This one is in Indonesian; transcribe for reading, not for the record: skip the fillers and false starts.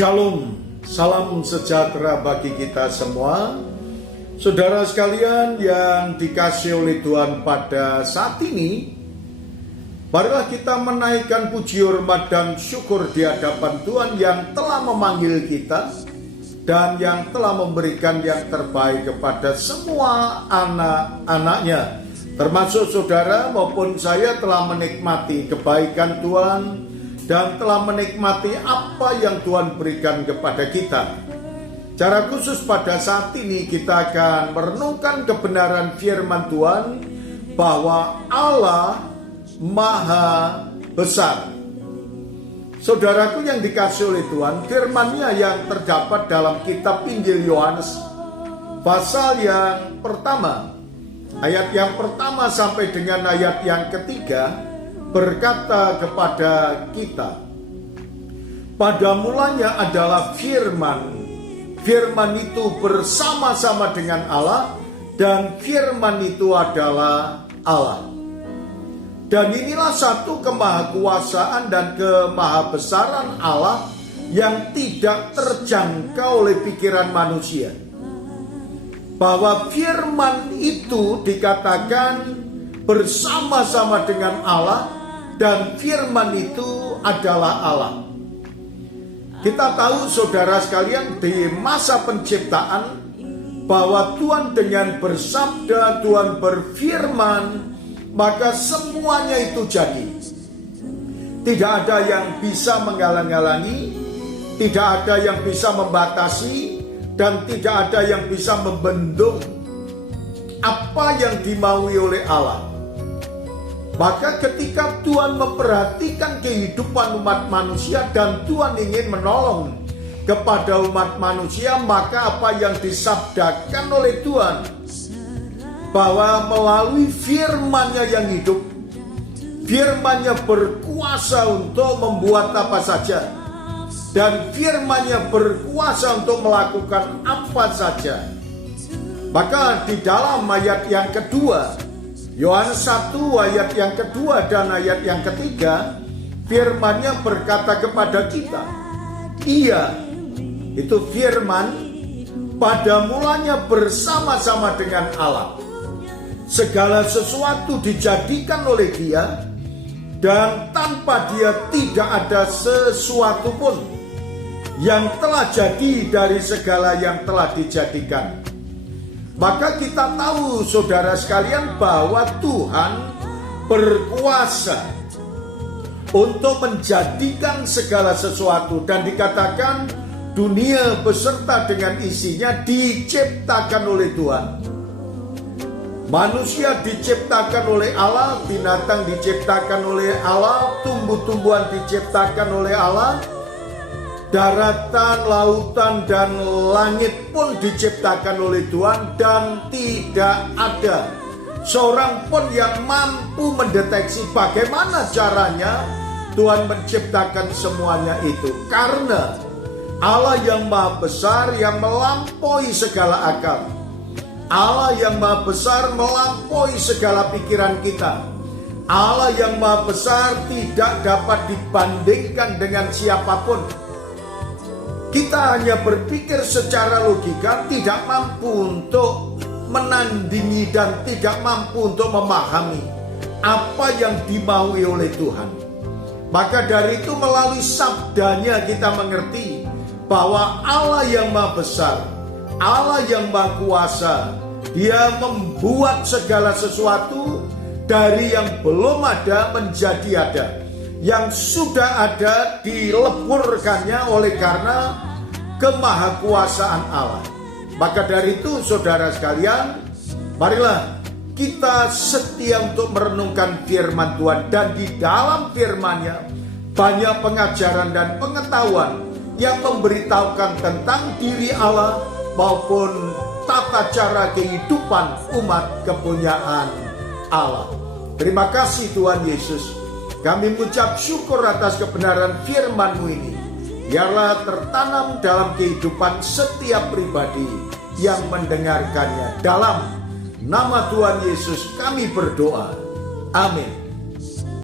Shalom, salam sejahtera bagi kita semua. Saudara sekalian yang dikasihi oleh Tuhan pada saat ini, marilah kita menaikkan puji hormat dan syukur di hadapan Tuhan yang telah memanggil kita dan yang telah memberikan yang terbaik kepada semua anak-anaknya. Termasuk saudara maupun saya telah menikmati kebaikan Tuhan dan telah menikmati apa yang Tuhan berikan kepada kita. Secara khusus pada saat ini kita akan merenungkan kebenaran firman Tuhan bahwa Allah Maha Besar. Saudaraku yang dikasihi oleh Tuhan, firman-Nya yang terdapat dalam kitab Injil Yohanes pasal yang pertama, ayat yang pertama sampai dengan ayat yang ketiga, berkata kepada kita, pada mulanya adalah firman. Firman itu bersama-sama dengan Allah, dan firman itu adalah Allah. Dan inilah satu kemahakuasaan dan kemahabesaran Allah yang tidak terjangkau oleh pikiran manusia. Bahwa firman itu dikatakan bersama-sama dengan Allah, dan firman itu adalah Allah. Kita tahu saudara sekalian di masa penciptaan bahwa Tuhan dengan bersabda, Tuhan berfirman, maka semuanya itu jadi. Tidak ada yang bisa menghalang-halangi, tidak ada yang bisa membatasi, dan tidak ada yang bisa membendung apa yang dimaui oleh Allah. Maka ketika Tuhan memperhatikan kehidupan umat manusia dan Tuhan ingin menolong kepada umat manusia, maka apa yang disabdakan oleh Tuhan bahwa melalui firman-Nya yang hidup, firman-Nya berkuasa untuk membuat apa saja, dan firman-Nya berkuasa untuk melakukan apa saja. Maka di dalam ayat yang kedua, Yohanes 1 ayat yang kedua dan ayat yang ketiga, firman-Nya berkata kepada kita, Ia, itu firman, pada mulanya bersama-sama dengan Allah. Segala sesuatu dijadikan oleh Dia, dan tanpa Dia tidak ada sesuatu pun yang telah jadi dari segala yang telah dijadikan. Maka kita tahu saudara sekalian bahwa Tuhan berkuasa untuk menjadikan segala sesuatu, dan dikatakan dunia beserta dengan isinya diciptakan oleh Tuhan. Manusia diciptakan oleh Allah, binatang diciptakan oleh Allah, tumbuh-tumbuhan diciptakan oleh Allah, daratan, lautan, dan langit pun diciptakan oleh Tuhan, dan tidak ada seorang pun yang mampu mendeteksi bagaimana caranya Tuhan menciptakan semuanya itu. Karena Allah yang Maha Besar, yang melampaui segala akal, Allah yang Maha Besar melampaui segala pikiran kita, Allah yang Maha Besar tidak dapat dibandingkan dengan siapapun. Kita hanya berpikir secara logika, tidak mampu untuk menandingi dan tidak mampu untuk memahami apa yang dimaui oleh Tuhan. Maka dari itu melalui sabdanya kita mengerti bahwa Allah yang Maha Besar, Allah yang Maha Kuasa, Dia membuat segala sesuatu dari yang belum ada menjadi ada. Yang sudah ada dileburkannya oleh karena kemahakuasaan Allah. Maka dari itu saudara sekalian, marilah kita setia untuk merenungkan firman Tuhan, dan di dalam firman-Nya banyak pengajaran dan pengetahuan yang memberitahukan tentang diri Allah maupun tata cara kehidupan umat kepunyaan Allah. Terima kasih Tuhan Yesus. Kami mengucap syukur atas kebenaran firman-Mu ini. Biarlah tertanam dalam kehidupan setiap pribadi yang mendengarkannya. Dalam nama Tuhan Yesus kami berdoa. Amin.